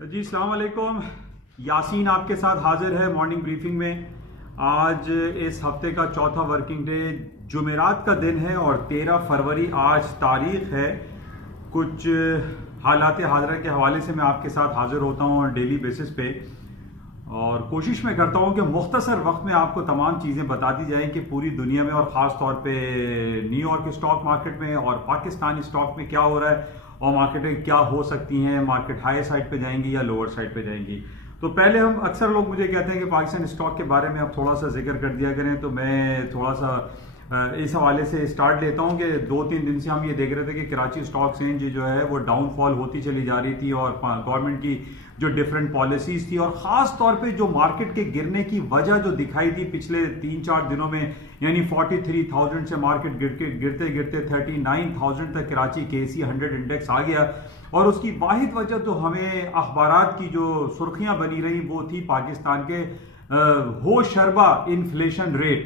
जी अस्सलाम वालेकुम। यासीन आपके साथ हाजिर है मॉर्निंग ब्रीफिंग में। आज इस हफ्ते का चौथा वर्किंग डे जुमेरात का दिन है और 13 फरवरी आज तारीख है। कुछ हालात हाज़िरा के हवाले से मैं आपके साथ हाजिर होता हूँ डेली बेसिस पे और कोशिश मैं करता हूँ कि मुख्तसर वक्त में आपको तमाम चीज़ें बता दी जाएं कि पूरी दुनिया में और ख़ास तौर पे न्यूयॉर्क स्टॉक मार्केट में और पाकिस्तानी स्टॉक में क्या हो रहा है और मार्केटें क्या हो सकती हैं, मार्केट हाई साइड पे जाएंगी या लोअर साइड पे जाएंगी। तो पहले हम अक्सर लोग मुझे कहते हैं कि पाकिस्तान स्टॉक के बारे में आप थोड़ा सा जिक्र कर दिया करें, तो मैं थोड़ा सा इस हवाले से स्टार्ट लेता हूं कि 2-3 दिन से हम ये देख रहे थे कि कराची स्टॉक एक्सचेंज जो है वो डाउनफॉल होती चली जा रही थी और गवर्नमेंट की जो डिफरेंट पॉलिसीज थी और ख़ास तौर पे जो मार्केट के गिरने की वजह जो दिखाई दी पिछले 3-4 दिनों में, यानी 43,000 से मार्केट गिरते गिरते 39,000 तक कराची KC 100 इंडेक्स आ गया। और उसकी वाहिद वजह तो हमें अखबारात की जो सुर्खियां बनी रही वो थी पाकिस्तान के होशरबा इन्फ्लेशन रेट।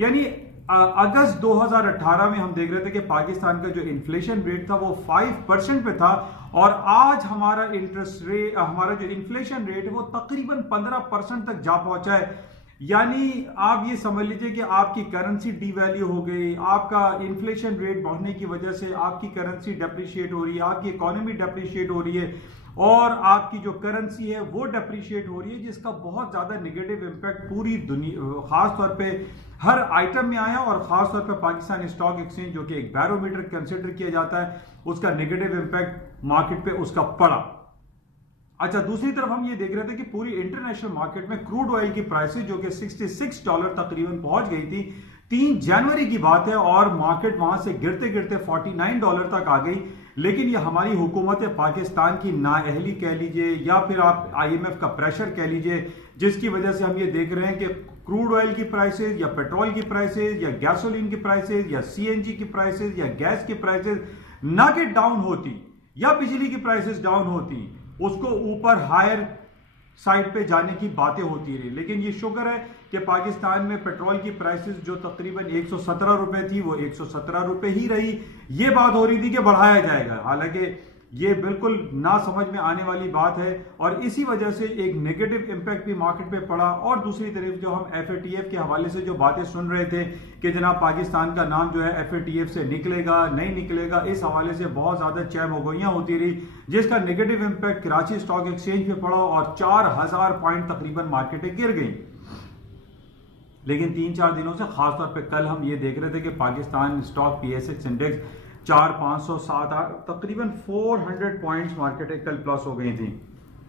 यानी अगस्त 2018 में हम देख रहे थे कि पाकिस्तान का जो इन्फ्लेशन रेट था वो 5% पे था और आज हमारा हमारा जो इन्फ्लेशन रेट है वो तकरीबन 15% तक जा पहुंचा है। यानी आप ये समझ लीजिए कि आपकी करेंसी डीवैल्यू हो गई, आपका इन्फ्लेशन रेट बढ़ने की वजह से आपकी करेंसी डेप्रिशिएट हो रही है, आपकी इकोनॉमी डेप्रिशिएट हो रही है और आपकी जो करेंसी है वो डेप्रिशिएट हो रही है, जिसका बहुत ज्यादा नेगेटिव इम्पैक्ट पूरी दुनिया खास तौर पे हर आइटम में आया और खास तौर पे पाकिस्तान स्टॉक एक्सचेंज जो कि एक बैरोमीटर कंसिडर किया जाता है उसका नेगेटिव इम्पैक्ट मार्केट पे उसका पड़ा। अच्छा, दूसरी तरफ हम ये देख रहे थे कि पूरी इंटरनेशनल मार्केट में क्रूड ऑयल की प्राइसेस जो कि $66 तकरीबन पहुंच गई थी 3 जनवरी की बात है और मार्केट वहां से गिरते गिरते $49 तक आ गई। लेकिन ये हमारी हुकूमत पाकिस्तान की नाअहली कह लीजिए या फिर आप IMF का प्रेशर कह लीजिए, जिसकी वजह से हम ये देख रहे हैं कि क्रूड ऑयल की प्राइसेस या पेट्रोल की प्राइसेस या गैसोलीन की प्राइसेस या CNG की प्राइसेस या गैस की प्राइसेस ना कि डाउन होती या बिजली की प्राइसेस डाउन होती, उसको ऊपर हायर साइड पे जाने की बातें होती रही। लेकिन ये शुक्र है कि पाकिस्तान में पेट्रोल की प्राइसेस जो तकरीबन 117 रुपए थी वो 117 रुपए ही रही। ये बात हो रही थी कि बढ़ाया जाएगा, हालांकि ये बिल्कुल ना समझ में आने वाली बात है और इसी वजह से एक नेगेटिव इम्पैक्ट भी मार्केट पे पड़ा। और दूसरी तरफ जो हम FATF के हवाले से जो बातें सुन रहे थे कि जनाब पाकिस्तान का नाम जो है FATF से निकलेगा नहीं निकलेगा, इस हवाले से बहुत ज्यादा चहमगोइयां होती रही, जिसका negative impact Karachi stock exchange पे पड़ा और 4,000 पॉइंट तकरीबन मार्केटें गिर गई। लेकिन 3-4 दिनों से खासतौर पर कल हम ये देख रहे थे कि पाकिस्तान स्टॉक PSX इंडेक्स 4,507 तकरीबन 400 पॉइंट्स मार्केट कल प्लस हो गई थी,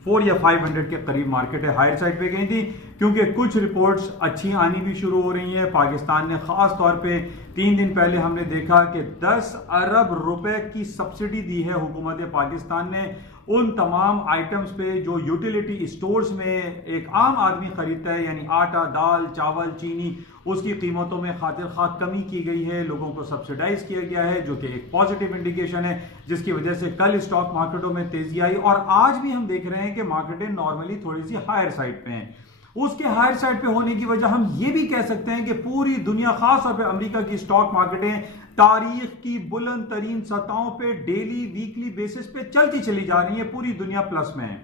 4 या 500 के करीब मार्केट हायर साइड पे गई थी, क्योंकि कुछ रिपोर्ट्स अच्छी आनी भी शुरू हो रही हैं। पाकिस्तान ने खास तौर पे 3 दिन पहले हमने देखा कि 10 अरब रुपए की सब्सिडी दी है हुकूमत पाकिस्तान ने उन तमाम आइटम्स पे जो यूटिलिटी स्टोर्स में एक आम आदमी खरीदता है, यानी आटा, दाल, चावल, चीनी, उसकी कीमतों में खातिर खा कमी की गई है, लोगों को सब्सिडाइज किया गया है, जो कि एक पॉजिटिव इंडिकेशन है, जिसकी वजह से कल स्टॉक मार्केटों में तेजी आई और आज भी हम देख रहे हैं कि मार्केटें नॉर्मली थोड़ी सी हायर साइड पे हैं। उसके हायर साइड पे होने की वजह हम ये भी कह सकते हैं कि पूरी दुनिया खास तौर पे अमेरिका की स्टॉक मार्केटें तारीख की बुलंद तरीन सतहों पे डेली वीकली बेसिस पे चलती चली जा रही है, पूरी दुनिया प्लस में है।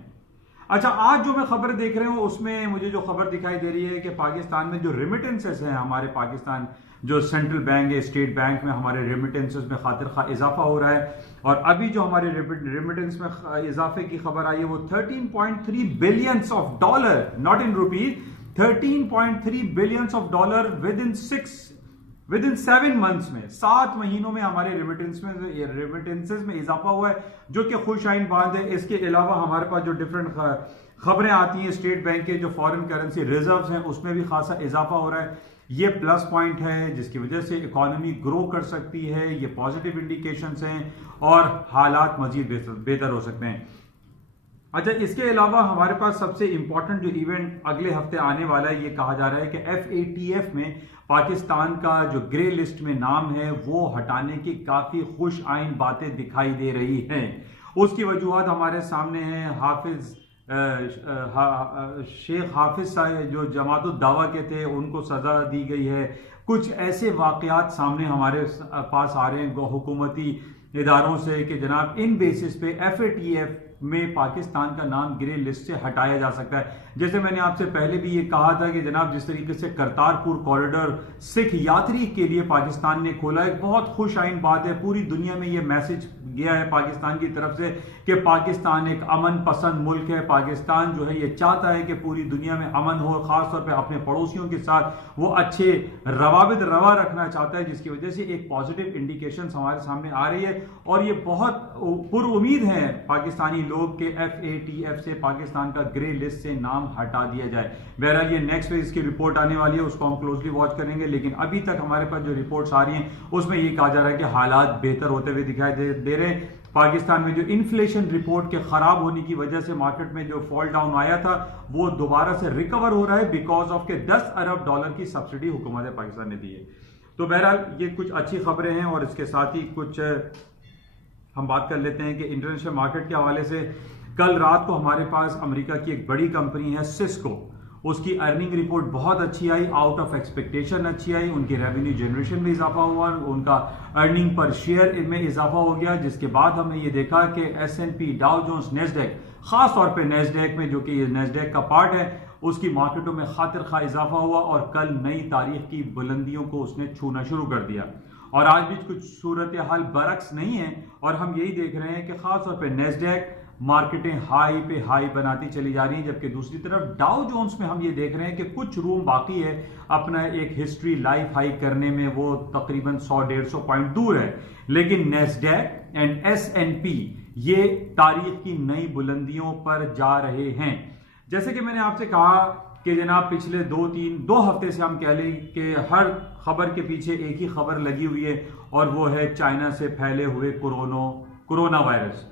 अच्छा, आज जो मैं खबर देख रहे हूं उसमें मुझे जो खबर दिखाई दे रही है कि पाकिस्तान में जो रेमिटेंसेस हैं, हमारे पाकिस्तान जो सेंट्रल बैंक है, स्टेट बैंक में हमारे रेमिटेंसेस में खातिर खा इजाफा हो रहा है और अभी जो हमारे रेमिटेंस में इजाफे की खबर आई है वो $13.3 billions of dollar, not in rupees, $13.3 billions of dollar with in 7 months में, 7 महीनों में हमारे रेमिटेंसेस में इजाफा हुआ है, जो कि खुशाइन बात है। इसके अलावा हमारे पास जो डिफरेंट खबरें आती हैं, स्टेट बैंक के जो फॉरेन करेंसी रिजर्व्स हैं उसमें भी खासा इजाफा हो रहा है। ये प्लस पॉइंट है जिसकी वजह से इकोनॉमी ग्रो कर सकती है, ये पॉजिटिव इंडिकेशंस हैं और हालात मजीद बेहतर हो सकते हैं। अच्छा, इसके अलावा हमारे पास सबसे इंपॉर्टेंट जो इवेंट अगले हफ्ते आने वाला है, ये कहा जा रहा है कि FATF में पाकिस्तान का जो ग्रे लिस्ट में नाम है वो हटाने की काफी खुश आइन बातें दिखाई दे रही हैं। उसकी वजूहत हमारे सामने हैं। शेख हाफिज साहब जो जमात दावा के थे उनको सजा दी गई है। कुछ ऐसे वाकयात सामने हमारे पास आ रहे हैं हुकूमती इदारों से कि जनाब इन बेसिस पे FATF में पाकिस्तान का नाम ग्रे लिस्ट से हटाया जा सकता है। जैसे मैंने आपसे पहले भी ये कहा था कि जनाब जिस तरीके से करतारपुर कॉरिडोर सिख यात्री के लिए पाकिस्तान ने खोला, एक बहुत खुश आइन बात है। पूरी दुनिया में ये मैसेज गया है पाकिस्तान की तरफ से कि पाकिस्तान एक अमन पसंद मुल्क है। पाकिस्तान जो है ये चाहता है कि पूरी दुनिया में अमन हो, खासतौर पे अपने पड़ोसियों के साथ वो अच्छे रवाबित रवा रखना चाहता है, जिसकी वजह से एक पॉजिटिव इंडिकेशन हमारे सामने आ रही है। और ये बहुत पुरुम्मीद है पाकिस्तानी लोग के FATF से पाकिस्तान का ग्रे लिस्ट से नाम हटा दिया जाए। बहरहाल ये नेक्स्ट फेज की रिपोर्ट आने वाली है, उसको हम क्लोजली वॉच करेंगे। लेकिन अभी तक हमारे पास जो रिपोर्ट्स आ रही हैं उसमें ये कहा जा रहा है कि हालात बेहतर होते हुए दिखाई दे रहे हैं। पाकिस्तान में जो इन्फ्लेशन रिपोर्ट के खराब होने की वजह से मार्केट में जो फॉल डाउन आया था वो दोबारा से रिकवर हो रहा है बिकॉज ऑफ के $10 अरब की सब्सिडी हुकूमत पाकिस्तान ने दी है। तो बहरहाल ये कुछ अच्छी खबरें हैं और इसके साथ ही कुछ हम बात कर लेते हैं कि इंटरनेशनल मार्केट के हवाले से कल रात को हमारे पास अमेरिका की एक बड़ी कंपनी है सिस्को, उसकी अर्निंग रिपोर्ट बहुत अच्छी आई, आउट ऑफ एक्सपेक्टेशन अच्छी आई। उनके रेवेन्यू जनरेशन में इजाफा हुआ, उनका अर्निंग पर शेयर में इजाफा हो गया, जिसके बाद हमने ये देखा कि S&P, डाउ जोन्स, नेस्डेक, खास तौर पे नेस्डेक में जो कि ये नेस्डेक का पार्ट है, उसकी मार्केटों में खातिर खा इजाफा हुआ और कल नई तारीख की बुलंदियों को उसने छूना शुरू कर दिया। और आज भी कुछ सूरत हाल बरक्स नहीं है और हम यही देख रहे हैं कि खासतौर पे नेस्डेक मार्केटें हाई पे हाई बनाती चली जा रही हैं, जबकि दूसरी तरफ डाउ जोन्स में हम ये देख रहे हैं कि कुछ रूम बाकी है अपना एक हिस्ट्री लाइफ हाई करने में, वो तकरीबन 100-150 पॉइंट दूर है। लेकिन नेस्डेक एंड S&P ये तारीख की नई बुलंदियों पर जा रहे हैं। जैसे कि मैंने आपसे कहा कि जनाब पिछले 2 हफ्ते से हम कह लें कि हर खबर के पीछे एक ही खबर लगी हुई है और वो है चाइना से फैले हुए कोरोना वायरस।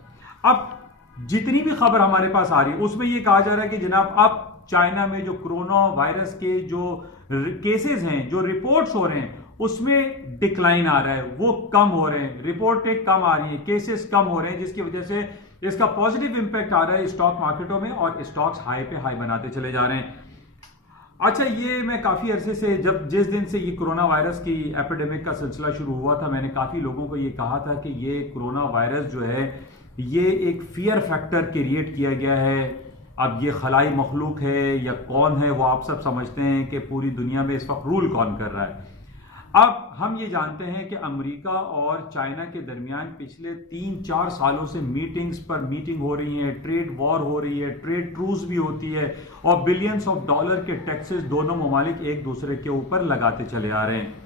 अब जितनी भी खबर हमारे पास आ रही है उसमें यह कहा जा रहा है कि जनाब अब चाइना में जो कोरोना वायरस के जो केसेस हैं, जो रिपोर्ट्स हो रहे हैं, उसमें डिक्लाइन आ रहा है, वो कम हो रहे हैं, रिपोर्टें कम आ रही हैं, केसेस कम हो रहे हैं, जिसकी वजह से इसका पॉजिटिव इंपैक्ट आ रहा है स्टॉक मार्केटों में और स्टॉक्स हाई पे हाई बनाते चले जा रहे हैं। अच्छा, ये मैं काफी अरसे से जिस दिन से ये कोरोना वायरस की एपिडेमिक का सिलसिला शुरू हुआ था, मैंने काफी लोगों को ये कहा था कि ये कोरोना वायरस जो है ये एक फियर फैक्टर क्रिएट किया गया है। अब ये खलाई मखलूक है या कौन है वो आप सब समझते हैं कि पूरी दुनिया में इस वक्त रूल कौन कर रहा है। अब हम ये जानते हैं कि अमेरिका और चाइना के दरमियान पिछले 3-4 सालों से मीटिंग्स पर मीटिंग हो रही है, ट्रेड वॉर हो रही है, ट्रेड ट्रूस भी होती है और बिलियंस ऑफ डॉलर के टैक्सेस दोनों ममालिक एक दूसरे के ऊपर लगाते चले आ रहे हैं।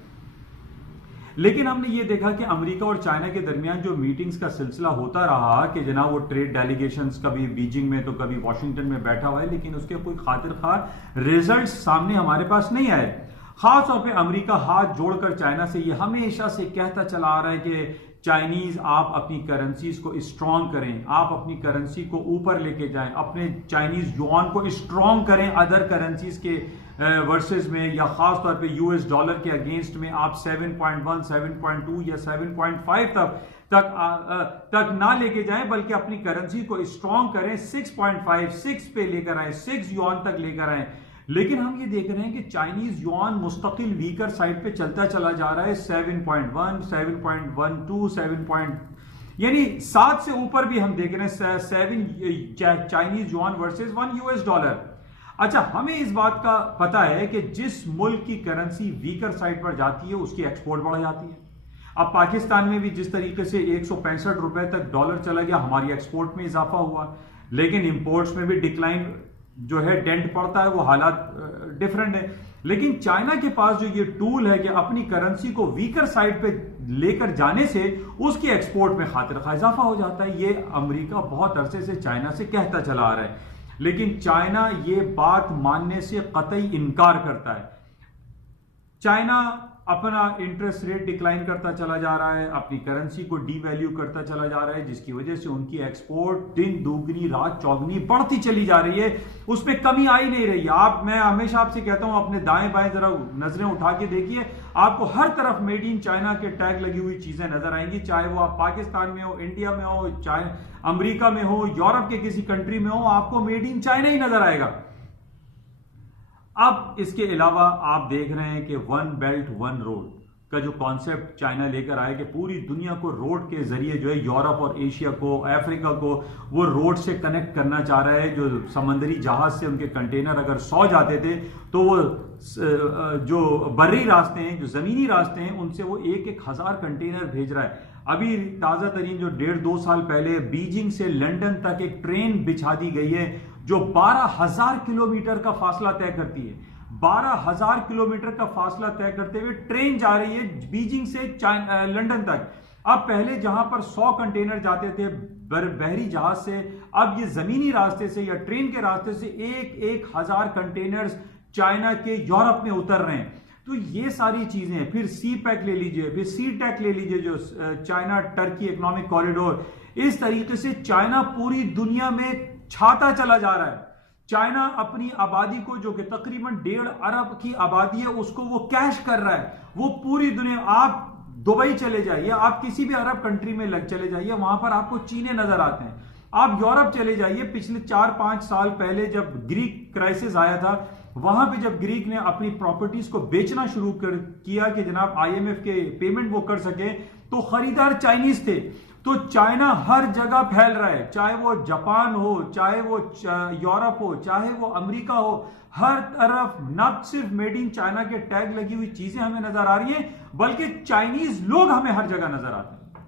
लेकिन हमने ये देखा कि अमेरिका और चाइना के दरमियान जो मीटिंग्स का सिलसिला होता रहा कि जनाब वो ट्रेड डेलीगेशंस कभी बीजिंग में तो कभी वॉशिंगटन में बैठा हुआ है, लेकिन उसके कोई खातिर खा रिजल्ट सामने हमारे पास नहीं आए। खास तौर पे अमेरिका हाथ जोड़कर चाइना से ये हमेशा से कहता चला आ रहा है कि चाइनीज आप अपनी करेंसीज को स्ट्रांग करें, आप अपनी करेंसी को ऊपर लेके जाएं, अपने चाइनीज युआन को स्ट्रांग करें अदर करेंसीज के वर्सेस में, या खास तौर पे US डॉलर के अगेंस्ट में आप 7.1, 7.2 या 7.5 तक ना लेके जाएं, बल्कि अपनी करेंसी को स्ट्रांग करें, 6.5, 6 पे लेकर आए, 6 युआन तक लेकर आए। लेकिन हम ये देख रहे हैं कि चाइनीज युआन मुस्तकिल वीकर साइड पे चलता चला जा रहा है, 7.1, 7.12, 7. यानी 7 से ऊपर भी हम देख रहे हैं, 7 Chinese yuan versus 1 US dollar. अच्छा, हमें इस बात का पता है कि जिस मुल्क की करेंसी वीकर साइड पर जाती है उसकी एक्सपोर्ट बढ़ जाती है। अब पाकिस्तान में भी जिस तरीके से 165 रुपए तक डॉलर चला गया, हमारी एक्सपोर्ट में इजाफा हुआ, लेकिन इंपोर्ट्स में भी डिक्लाइन जो है डेंट पड़ता है, वो हालात डिफरेंट है। लेकिन चाइना के पास जो ये टूल है कि अपनी करेंसी को वीकर साइड पे लेकर जाने से उसकी एक्सपोर्ट में खातिर खा इजाफा हो जाता है। ये अमेरिका बहुत अरसे से चाइना से कहता चला आ रहा है, लेकिन चाइना ये बात मानने से कतई इनकार करता है। चाइना अपना इंटरेस्ट रेट डिक्लाइन करता चला जा रहा है, अपनी करेंसी को डीवैल्यू करता चला जा रहा है, जिसकी वजह से उनकी एक्सपोर्ट दिन दुगनी रात चौगनी बढ़ती चली जा रही है, उसमें कमी आ ही नहीं रही है। मैं हमेशा आपसे कहता हूं अपने दाएं बाएं जरा नजरें उठा के देखिए, आपको हर तरफ मेड इन चाइना के टैग लगी हुई चीजें नजर आएंगी, चाहे वो आप पाकिस्तान में हो, इंडिया में हो, चाहे अमेरिका में हो, यूरोप के किसी कंट्री में हो, आपको मेड इन चाइना ही नजर आएगा। अब इसके अलावा आप देख रहे हैं कि 1 बेल्ट 1 रोड, का जो कॉन्सेप्ट चाइना लेकर आया कि पूरी दुनिया को रोड के जरिए जो है यूरोप और एशिया को, अफ्रीका को वो रोड से कनेक्ट करना चाह रहा है। जो समंदरी जहाज से उनके कंटेनर अगर 100 जाते थे तो वो जो बर्री रास्ते हैं, जो जमीनी रास्ते हैं, उनसे वो 1,000 कंटेनर भेज रहा है। अभी ताजा तरीन जो 1.5-2 साल पहले बीजिंग से लंदन तक एक ट्रेन बिछा दी गई है जो 12,000 किलोमीटर का फासला तय करती है। 12,000 किलोमीटर का फासला तय करते हुए ट्रेन जा रही है बीजिंग से लंदन तक। अब पहले जहां पर 100 कंटेनर जाते थे बहरी जहाज से, अब ये जमीनी रास्ते से या ट्रेन के रास्ते से 1,000 कंटेनर्स चाइना के यूरोप में उतर रहे हैं। तो ये सारी चीजें हैं। फिर सी पैक ले लीजिए, फिर सी टैक ले लीजिए, जो चाइना टर्की इकोनॉमिक कॉरिडोर। इस तरीके से चाइना पूरी दुनिया में छाता चला जा रहा है। चाइना अपनी आबादी को, जो कि तकरीबन 1.5 अरब की आबादी है, उसको वो कैश कर रहा है। वो पूरी दुनिया, आप दुबई चले जाइए, आप किसी भी अरब कंट्री में चले जाइए, वहां पर आपको चीने नजर आते हैं। आप यूरोप चले जाइए, पिछले 4-5 साल पहले जब ग्रीक क्राइसिस आया था, वहां पे जब ग्रीक ने अपनी प्रॉपर्टीज को बेचना शुरू किया कि जनाब IMF के पेमेंट वो कर सके, तो खरीदार चाइनीज थे। तो चाइना हर जगह फैल रहा है, चाहे वो जापान हो, चाहे वो यूरोप हो, चाहे वो अमेरिका हो, हर तरफ न सिर्फ मेड इन चाइना के टैग लगी हुई चीजें हमें नजर आ रही हैं, बल्कि चाइनीज लोग हमें हर जगह नजर आते हैं।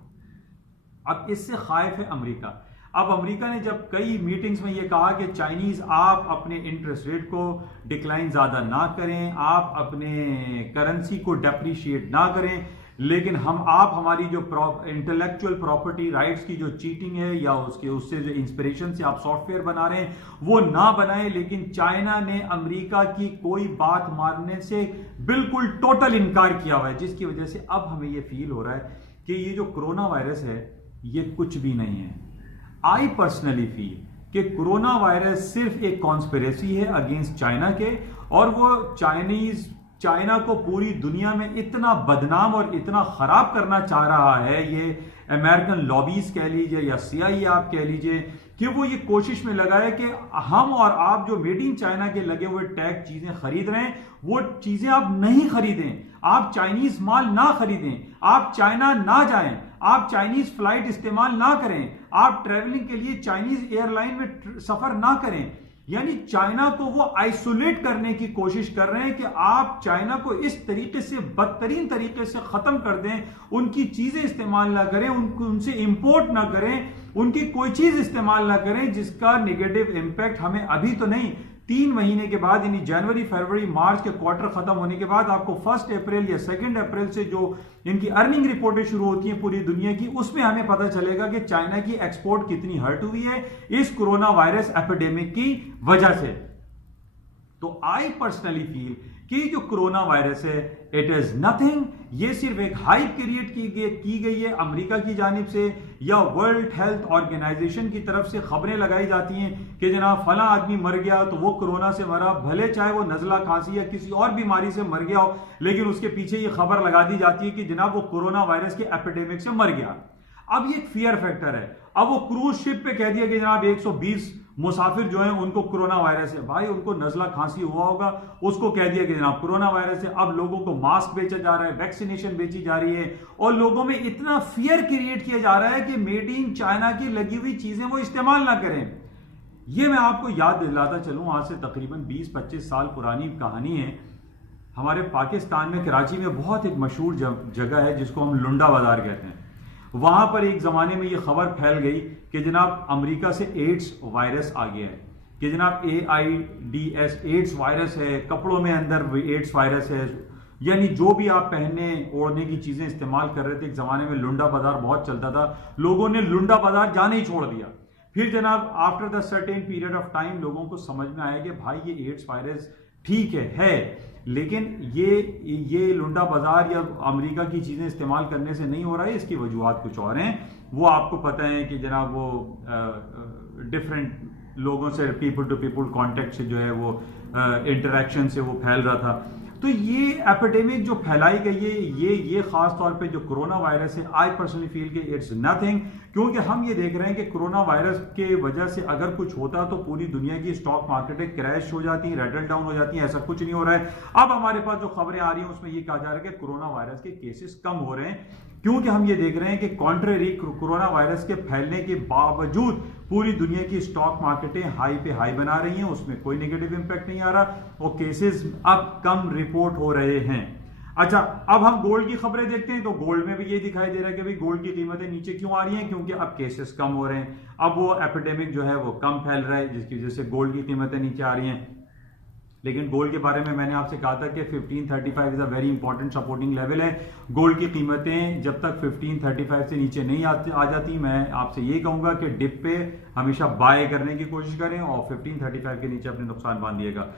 अब इससे खाइफ है अमेरिका। अब अमेरिका ने जब कई मीटिंग्स में यह कहा कि चाइनीज आप अपने इंटरेस्ट रेट को डिक्लाइन ज्यादा ना करें, आप अपने करेंसी को डेप्रिशिएट ना करें, लेकिन आप हमारी जो इंटेलेक्चुअल प्रॉपर्टी राइट्स की जो चीटिंग है या उससे जो इंस्पिरेशन से आप सॉफ्टवेयर बना रहे हैं वो ना बनाएं। लेकिन चाइना ने अमेरिका की कोई बात मानने से बिल्कुल टोटल इनकार किया हुआ है, जिसकी वजह से अब हमें यह फील हो रहा है कि ये जो कोरोना वायरस है ये कुछ भी नहीं है। आई पर्सनली फील कि कोरोना वायरस सिर्फ एक कॉन्स्पिरेसी है अगेंस्ट चाइना के, और वो चाइना को पूरी दुनिया में इतना बदनाम और इतना खराब करना चाह रहा है, ये अमेरिकन लॉबीज कह लीजिए या CIA आप कह लीजिए, कि वो ये कोशिश में लगा है कि हम और आप जो मेड इन चाइना के लगे हुए टैग चीजें खरीद रहे हैं वो चीजें आप नहीं खरीदें, आप चाइनीज माल ना खरीदें, आप चाइना ना जाएं, आप चाइनीज फ्लाइट इस्तेमाल ना करें, आप ट्रेवलिंग के लिए चाइनीज एयरलाइन में सफर ना करें। यानी चाइना को वो आइसोलेट करने की कोशिश कर रहे हैं कि आप चाइना को इस तरीके से, बदतरीन तरीके से खत्म कर दें, उनकी चीजें इस्तेमाल ना करें, उनसे इंपोर्ट ना करें, उनकी कोई चीज इस्तेमाल ना करें जिसका नेगेटिव इंपैक्ट हमें अभी तो नहीं, 3 महीने के बाद, यानी जनवरी, फरवरी, मार्च के क्वार्टर खत्म होने के बाद आपको 1 अप्रैल या 2 अप्रैल से जो इनकी अर्निंग रिपोर्टें शुरू होती हैं पूरी दुनिया की, उसमें हमें पता चलेगा कि चाइना की एक्सपोर्ट कितनी हर्ट हुई है इस कोरोना वायरस एपिडेमिक की वजह से। तो आई पर्सनली फील कि जो कोरोना वायरस है इट इज नथिंग, ये सिर्फ एक हाइप क्रिएट की गई है अमेरिका की जानिब से, या वर्ल्ड हेल्थ ऑर्गेनाइजेशन की तरफ से खबरें लगाई जाती हैं कि जनाब फला आदमी मर गया तो वो कोरोना से मरा, भले चाहे वो नजला खांसी या किसी और बीमारी से मर गया हो, लेकिन उसके पीछे ये खबर लगा दी जाती है कि जनाब वो कोरोना वायरस के एपिडेमिक से मर गया। अब ये एक फियर फैक्टर है। अब वो क्रूज शिप पे कह दिया कि जनाब 120 मुसाफिर जो हैं उनको कोरोना वायरस है, भाई उनको नजला खांसी हुआ होगा, उसको कह दिया कि जनाब कोरोना वायरस है। अब लोगों को मास्क बेचा जा रहा है, वैक्सीनेशन बेची जा रही है, और लोगों में इतना फियर क्रिएट किया जा रहा है कि मेड इन चाइना की लगी हुई चीजें वो इस्तेमाल ना करें। ये मैं आपको याद दिलाता चलूं, आज से तकरीबन 20-25 साल पुरानी कहानी है। हमारे पाकिस्तान में कराची में बहुत एक मशहूर जगह है जिसको हम लुंडा बाजार कहते हैं। वहां पर एक जमाने में यह खबर फैल गई कि जनाब अमेरिका से एड्स वायरस आ गया है, कि जनाब AIDS एड्स वायरस है, कपड़ों में अंदर एड्स वायरस है, यानी जो भी आप पहनने ओढ़ने की चीजें इस्तेमाल कर रहे थे। एक जमाने में लुंडा बाजार बहुत चलता था, लोगों ने लुंडा बाजार जाना ही छोड़ दिया। फिर जनाब after the certain period of time लोगों को समझ में आया कि भाई ये एड्स वायरस ठीक है, लेकिन ये लुंडा बाजार या अमेरिका की चीजें इस्तेमाल करने से नहीं हो रहा है, इसकी वजूहत कुछ और हैं। वो आपको पता है कि जनाब वो डिफरेंट लोगों से पीपल टू पीपल कांटेक्ट से जो है वो इंटरेक्शन से वो फैल रहा था। तो ये एपिडेमिक जो फैलाई गई है, ये खास तौर पे जो कोरोना वायरस है, आई पर्सनली फील कि इट्स नथिंग, क्योंकि हम ये देख रहे हैं कि कोरोना वायरस के वजह से अगर कुछ होता तो पूरी दुनिया की स्टॉक मार्केटें क्रैश हो जाती, रेटल डाउन हो जाती हैं। ऐसा कुछ नहीं हो रहा है। अब हमारे पास जो खबरें आ रही हैं उसमें ये कहा जा रहा है कि कोरोना वायरस के केसेस कम हो रहे हैं, क्योंकि हम ये देख रहे हैं कि कॉन्ट्रेरी कोरोना वायरस के फैलने के बावजूद पूरी दुनिया की स्टॉक मार्केटें हाई पे हाई बना रही हैं, उसमें कोई नेगेटिव इंपैक्ट नहीं आ रहा और केसेस अब कम रिपोर्ट हो रहे हैं। अच्छा, अब हम गोल्ड की खबरें देखते हैं तो गोल्ड में भी ये दिखाई दे रहा है कि भाई गोल्ड की कीमतें नीचे क्यों आ रही हैं, क्योंकि अब केसेस कम हो रहे हैं, अब वो एपिडेमिक जो है वो कम फैल रहा है, जिसकी वजह से गोल्ड की कीमतें नीचे आ रही हैं। लेकिन गोल्ड के बारे में मैंने आपसे कहा था कि 1535 is a very important supporting level है। गोल्ड की कीमतें जब तक 1535 से नीचे नहीं आ जाती, मैं आपसे ये कहूंगा कि डिप पे हमेशा बाय करने की कोशिश करें और 1535 के नीचे अपने नुकसान बांधिएगा।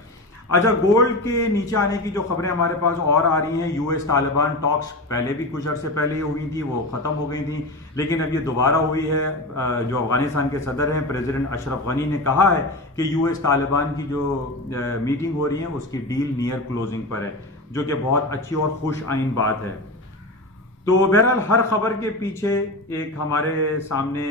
अच्छा, गोल्ड के नीचे आने की जो खबरें हमारे पास और आ रही हैं, यूएस तालिबान टॉक्स पहले भी कुछ अर्से पहले हुई थी, वो खत्म हो गई थी, लेकिन अब ये दोबारा हुई है। जो अफगानिस्तान के सदर हैं प्रेसिडेंट अशरफ गनी ने कहा है कि यूएस तालिबान की जो मीटिंग हो रही है उसकी डील नियर क्लोजिंग पर है, जो कि बहुत अच्छी और खुश आइन बात है। तो बहरहाल हर खबर के पीछे एक हमारे सामने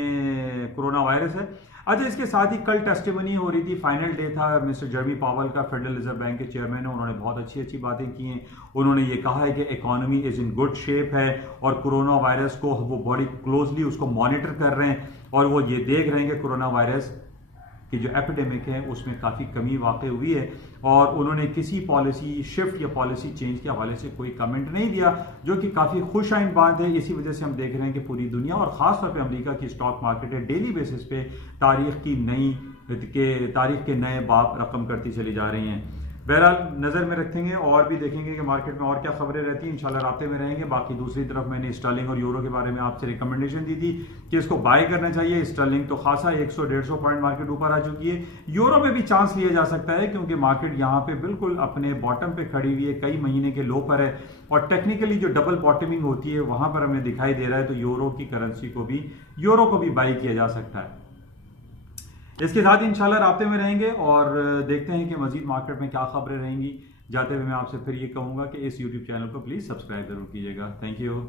कोरोना वायरस है। अच्छा, इसके साथ ही कल टेस्टिमनी हो रही थी, फाइनल डे था मिस्टर जर्मी पावल का, फेडरल रिजर्व बैंक के चेयरमैन है, उन्होंने बहुत अच्छी अच्छी बातें की हैं। उन्होंने ये कहा है कि economy is in good shape है और कोरोना वायरस को वो बड़ी क्लोजली उसको मॉनिटर कर रहे हैं और वो ये देख रहे हैं कि कोरोना वायरस कि जो एपिडेमिक है उसमें काफ़ी कमी वाक़ई हुई है, और उन्होंने किसी पॉलिसी शिफ्ट या पॉलिसी चेंज के हवाले से कोई कमेंट नहीं दिया, जो कि काफ़ी खुश आइन बात है। इसी वजह से हम देख रहे हैं कि पूरी दुनिया और ख़ास तौर पे अमेरिका की स्टॉक मार्केटें डेली बेसिस पे तारीख के नए बाब रकम करती चली जा रही हैं। बहरहाल नज़र में रखेंगे और भी देखेंगे कि मार्केट में और क्या खबरें रहती हैं, इंशाल्लाह राब्ते में रहेंगे। बाकी दूसरी तरफ मैंने स्टर्लिंग और यूरो के बारे में आपसे रिकमेंडेशन दी थी कि इसको बाय करना चाहिए। स्टर्लिंग तो खासा 100-150 पॉइंट मार्केट ऊपर आ चुकी है। यूरो में भी चांस लिया जा सकता है, क्योंकि मार्केट यहाँ पे बिल्कुल अपने बॉटम पे खड़ी हुई है, कई महीने के लो पर है, और टेक्निकली जो डबल बॉटमिंग होती है वहां पर हमें दिखाई दे रहा है। तो यूरो को भी बाय किया जा सकता है। इसके साथ ही इंशाल्लाह राब्ते में रहेंगे और देखते हैं कि मजीद मार्केट में क्या खबरें रहेंगी। जाते हुए मैं आपसे फिर ये कहूंगा कि इस यूट्यूब चैनल को प्लीज़ सब्सक्राइब जरूर कीजिएगा। Thank you.